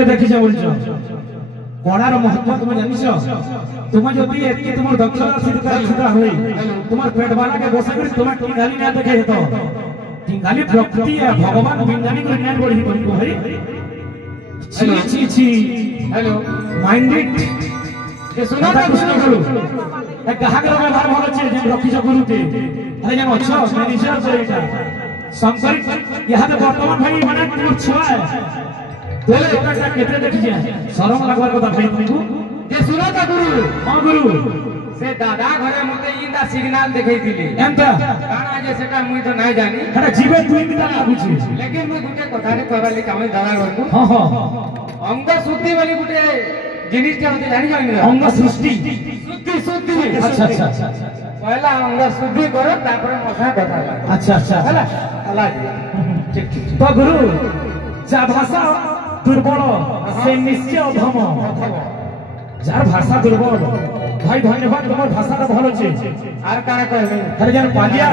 केते देखिछ बोलछ पढ़ार महत्व तुम जानिछ तुम जदि एति तुम दक्षता सिद्ध होई तुम पेट वाला के बसे कर तुम टिंगाली ना देखे तो टिंगाली प्रकृति है भगवान विज्ञानी को ज्ञान बढ़ी तुमको भाई छी छी छी हेलो माइंडेड के सुना था कृष्ण गुरु ए ग्राहक व्यवहार भलो छे जे रखिछ गुरु के अरे जन अच्छो मैनेजर से एटा शंकर यहां पे वर्तमान भाई माने तुम छुआ है तोले एटा केते देखि जे शरम लागबार कथा भाई तुमको के सुना था गुरु हां गुरु से दादा घरे मते इंदा सिग्नल देखैतिली एंता काना जे सेटा मुई तो नाही जानी अरे जीवे तुई बिता लागुछि लेकिन मुई गुटे कथा रे कहबाली काम दादा घरको हां हां अंग शुद्धि वाली गुटे जिनिस के होते जानी जानी अंग सृष्टि शुद्धि अच्छा अच्छा अच्छा पहला अंग शुद्धि करो तापर मसा कथा अच्छा अच्छा हला हला ठीक ठीक तो गुरु जा भाषा दुर्बल से निश्चय अधम जार भाषा दुर्बल भाई धन्यवाद तुम भाषा तो भल छे आर काना कहबे अरे जन पालिया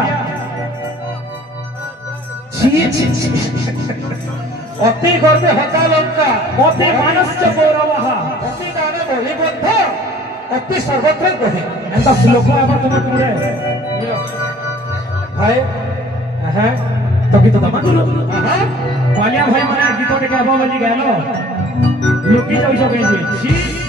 छी छी छी अति गर्वे हता लंका अति मानस्य गौरवः अति दाने बलिबद्ध अति सर्वत्र कहे एंता श्लोक अब तुम पुरे भाई हां तो गीत दमा गुरु हां पालिया भाई माने गीत के अब बोली गालो लुकी जाउ छ छी